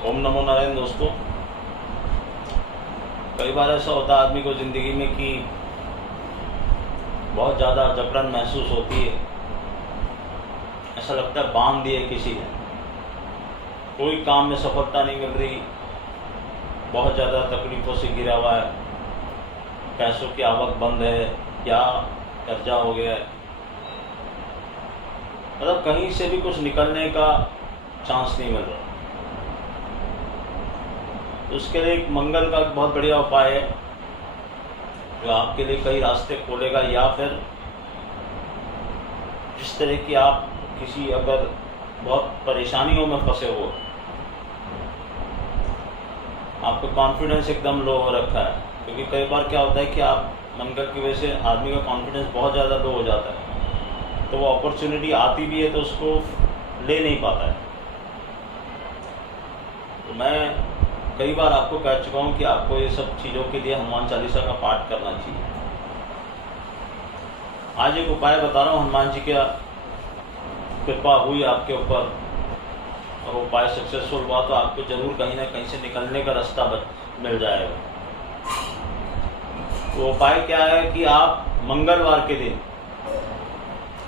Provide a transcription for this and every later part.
ओम नमो नारायण। दोस्तों, कई बार ऐसा होता है आदमी को ज़िंदगी में कि बहुत ज़्यादा जकड़न महसूस होती है। ऐसा लगता है बांध दिए किसी ने, कोई काम में सफलता नहीं मिल रही, बहुत ज़्यादा तकलीफ़ों से घिरा हुआ है, पैसों की आवक बंद है या कर्जा हो गया है, मतलब कहीं से भी कुछ निकलने का चांस नहीं मिल रहा। उसके लिए एक मंगल का बहुत बढ़िया उपाय है जो आपके लिए कई रास्ते खोलेगा। या फिर जिस तरह की आप किसी अगर बहुत परेशानियों में फंसे हो, आपका कॉन्फिडेंस एकदम लो हो रखा है, क्योंकि कई बार क्या होता है कि आप मंगल की वजह से आदमी का कॉन्फिडेंस बहुत ज़्यादा लो हो जाता है, तो वो अपॉर्चुनिटी आती भी है तो उसको ले नहीं पाता है। तो मैं कई बार आपको कह चुका हूँ कि आपको ये सब चीज़ों के लिए हनुमान चालीसा का पाठ करना चाहिए। आज एक उपाय बता रहा हूँ, हनुमान जी का कृपा हुई आपके ऊपर और उपाय सक्सेसफुल हुआ तो आपको जरूर कहीं ना कहीं से निकलने का रास्ता मिल जाएगा। तो उपाय क्या है कि आप मंगलवार के दिन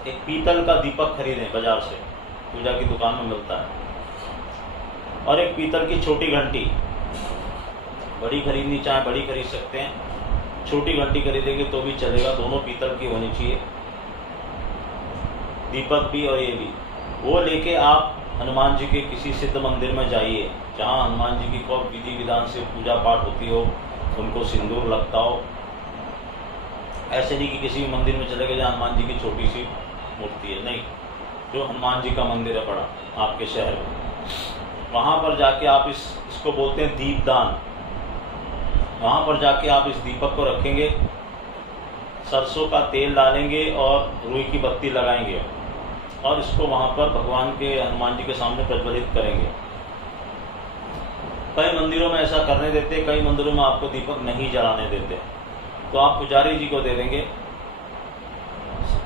एक पीतल का दीपक खरीदें, बाजार से पूजा की दुकान में मिलता है, और एक पीतल की छोटी घंटी, बड़ी खरीदनी चाहे बड़ी खरीद सकते हैं, छोटी घंटी खरीदेंगे तो भी चलेगा, दोनों पीतल की होनी चाहिए, दीपक भी और ये भी। वो लेके आप हनुमान जी के किसी सिद्ध मंदिर में जाइए जहाँ हनुमान जी की खूब विधि विधान से पूजा पाठ होती हो, उनको सिंदूर लगता हो। ऐसे नहीं कि किसी मंदिर में चले गए जहाँ हनुमान जी की छोटी सी मूर्ति है, नहीं, जो हनुमान जी का मंदिर है बड़ा आपके शहर में, वहाँ पर जाके आप इसको बोलते हैं दीपदान। वहाँ पर जाके आप इस दीपक को रखेंगे, सरसों का तेल डालेंगे और रुई की बत्ती लगाएंगे और इसको वहाँ पर भगवान के हनुमान जी के सामने प्रज्वलित करेंगे। कई मंदिरों में ऐसा करने देते, कई मंदिरों में आपको दीपक नहीं जलाने देते, तो आप पुजारी जी को दे देंगे,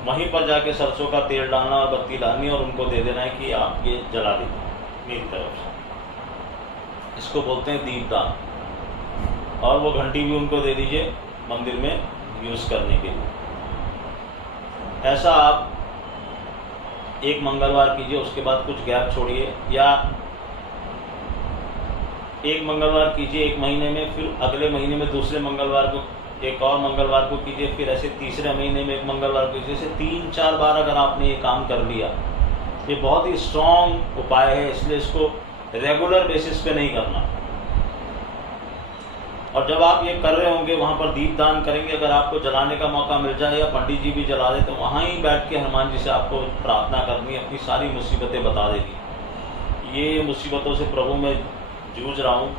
वहीं पर जाके सरसों का तेल डालना और बत्ती डालनी और उनको दे देना है कि आप ये जला दीजिए मेरी तरफ से। इसको बोलते हैं दीपदान। और वो घंटी भी उनको दे दीजिए मंदिर में यूज़ करने के लिए। ऐसा आप एक मंगलवार कीजिए, उसके बाद कुछ गैप छोड़िए, या एक मंगलवार कीजिए एक महीने में, फिर अगले महीने में दूसरे मंगलवार को एक और मंगलवार को कीजिए, फिर ऐसे तीसरे महीने में एक मंगलवार को कीजिए। ऐसे 3-4 बार अगर आपने ये काम कर लिया, ये बहुत ही स्ट्रॉन्ग उपाय है, इसलिए इसको रेगुलर बेसिस पे नहीं करना। और जब आप ये कर रहे होंगे वहाँ पर दीपदान करेंगे, अगर आपको जलाने का मौका मिल जाए या पंडित जी भी जला दे, तो वहाँ ही बैठ के हनुमान जी से आपको प्रार्थना करनी है, अपनी सारी मुसीबतें बता देनी। ये मुसीबतों से प्रभु मैं जूझ रहा हूँ,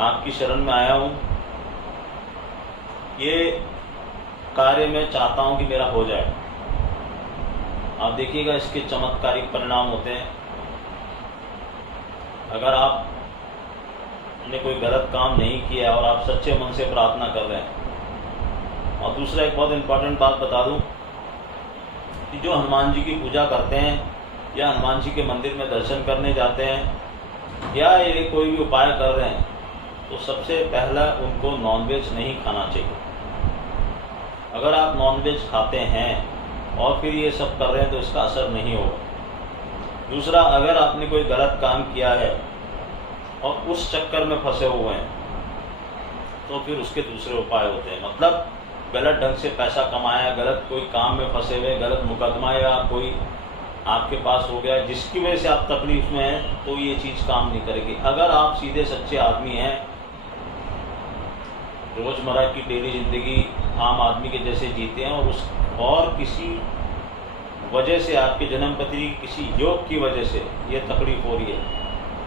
आपकी शरण में आया हूँ, ये कार्य मैं चाहता हूँ कि मेरा हो जाए। आप देखिएगा इसके चमत्कारिक परिणाम होते हैं। अगर आपने कोई गलत काम नहीं किया और आप सच्चे मन से प्रार्थना कर रहे हैं। और दूसरा एक बहुत इम्पोर्टेंट बात बता दूं कि जो हनुमान जी की पूजा करते हैं या हनुमान जी के मंदिर में दर्शन करने जाते हैं या ये कोई भी उपाय कर रहे हैं, तो सबसे पहला उनको नॉनवेज नहीं खाना चाहिए। अगर आप नॉनवेज खाते हैं और फिर ये सब कर रहे हैं तो इसका असर नहीं होगा। दूसरा, अगर आपने कोई गलत काम किया है और उस चक्कर में फंसे हुए हैं तो फिर उसके दूसरे उपाय होते हैं। मतलब गलत ढंग से पैसा कमाया, गलत कोई काम में फंसे हुए, गलत मुकदमा या कोई आपके पास हो गया जिसकी वजह से आप तकलीफ में हैं, तो ये चीज़ काम नहीं करेगी। अगर आप सीधे सच्चे आदमी हैं, रोज़मर्रा की डेली ज़िंदगी आम आदमी के जैसे जीते हैं और किसी वजह से आपके जन्मपति की किसी योग की वजह से ये तकलीफ हो रही है,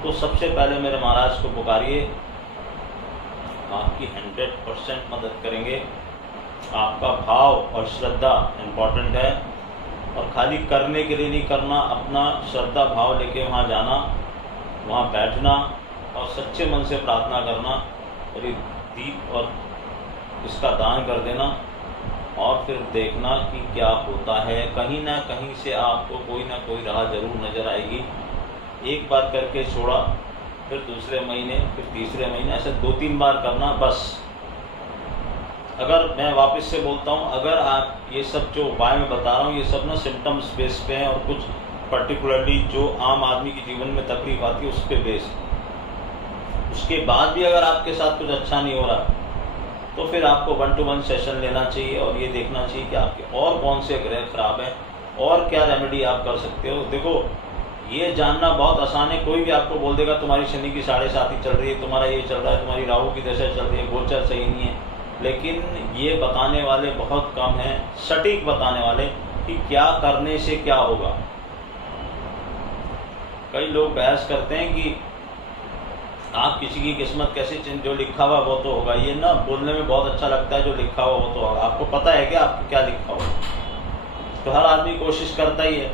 तो सबसे पहले मेरे महाराज को पुकारिए, आपकी 100% मदद करेंगे। आपका भाव और श्रद्धा इम्पॉर्टेंट है, और खाली करने के लिए नहीं करना, अपना श्रद्धा भाव लेके वहाँ जाना, वहाँ बैठना और सच्चे मन से प्रार्थना करना, और ये दीप और इसका दान कर देना, और फिर देखना कि क्या होता है। कहीं ना कहीं से आपको कोई ना कोई राह जरूर नज़र आएगी। एक बार करके छोड़ा फिर दूसरे महीने, फिर तीसरे महीने, ऐसे 2-3 बार करना बस। अगर मैं वापस से बोलता हूँ, अगर आप ये सब जो उपाय मैं बता रहा हूँ ये सब ना सिम्टम्स बेस पे हैं और कुछ पर्टिकुलरली जो आम आदमी के जीवन में तकलीफ आती है उस पर बेस है। उसके बाद भी अगर आपके साथ कुछ अच्छा नहीं हो रहा तो फिर आपको 1-to-1 सेशन लेना चाहिए और ये देखना चाहिए कि आपके और कौन से ग्रह खराब हैं और क्या रेमेडी आप कर सकते हो। देखो, ये जानना बहुत आसान है, कोई भी आपको बोल देगा तुम्हारी शनि की 7.5 चल रही है, तुम्हारा ये चल रहा है, तुम्हारी राहु की दशा चल रही है, गोचर सही नहीं है, लेकिन ये बताने वाले बहुत कम हैं, सटीक बताने वाले कि क्या करने से क्या होगा। कई लोग बहस करते हैं कि आप किसी की किस्मत कैसे चेंज, जो लिखा हुआ वो तो होगा। ये ना बोलने में बहुत अच्छा लगता है, जो लिखा हुआ वो तो होगा। आपको पता है कि आपको क्या लिखा हुआ? तो हर आदमी कोशिश करता ही है।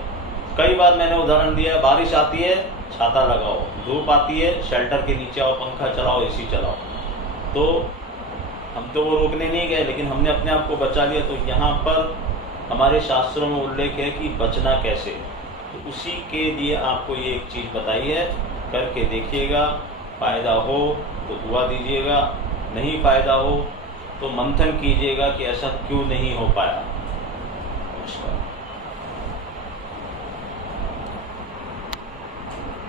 कई बार मैंने उदाहरण दिया है, बारिश आती है छाता लगाओ, धूप आती है शेल्टर के नीचे आओ, पंखा चलाओ, एसी चलाओ। तो हम तो वो रोकने नहीं गए, लेकिन हमने अपने आप को बचा लिया। तो यहाँ पर हमारे शास्त्रों में उल्लेख है कि बचना कैसे, तो उसी के लिए आपको ये एक चीज़ बताई है, करके देखिएगा। फ़ायदा हो तो दुआ दीजिएगा, नहीं फ़ायदा हो तो मंथन कीजिएगा कि ऐसा क्यों नहीं हो पाया। नमस्कार।